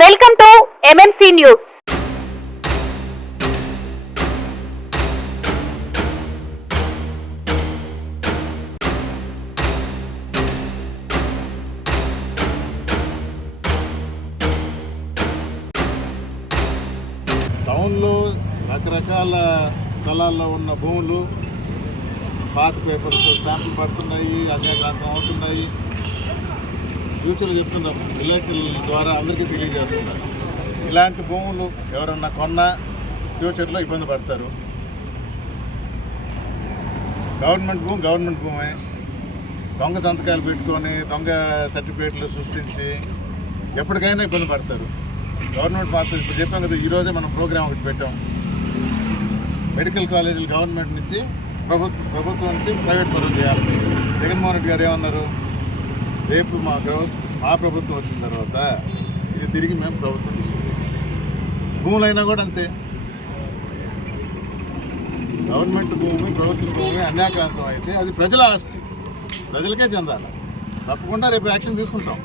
Welcome to MMC news. టౌన్లో రకరకాల స్థలాల్లో ఉన్న భూములు పాత పేపర్స్ స్టాంపులు పడుతున్నాయి, అన్యాక్రాంతం అవుతున్నాయి. ఫ్యూచర్లు చెప్తున్నాం, విలేకరుల ద్వారా అందరికీ తెలియజేస్తున్నారు. ఇలాంటి భూములు ఎవరన్నా కొన్నా ఫ్యూచర్లో ఇబ్బంది పడతారు. గవర్నమెంట్ భూమే దొంగ సంతకాలు పెట్టుకొని దొంగ సర్టిఫికేట్లు సృష్టించి ఎప్పటికైనా ఇబ్బంది పడతారు. గవర్నమెంట్ పాత్ర ఇప్పుడు చెప్పాం కదా, ఈరోజే మనం ప్రోగ్రాం ఒకటి పెట్టాం. మెడికల్ కాలేజీలు గవర్నమెంట్ నుంచి ప్రభుత్వం నుంచి ప్రైవేట్ పరం చేయాలి. జగన్మోహన్ రెడ్డి గారు ఏమన్నారు, రేపు మా ప్రభుత్వం వచ్చిన తర్వాత ఇది తిరిగి మేము ప్రభుత్వం తీసుకుంటాం. భూములైనా కూడా అంతే, గవర్నమెంట్ భూమి ప్రభుత్వ భూమి అన్యాక్రాంతం అయితే అది ప్రజల ఆస్తి, ప్రజలకే చెందాలి. తప్పకుండా రేపు యాక్షన్ తీసుకుంటాం.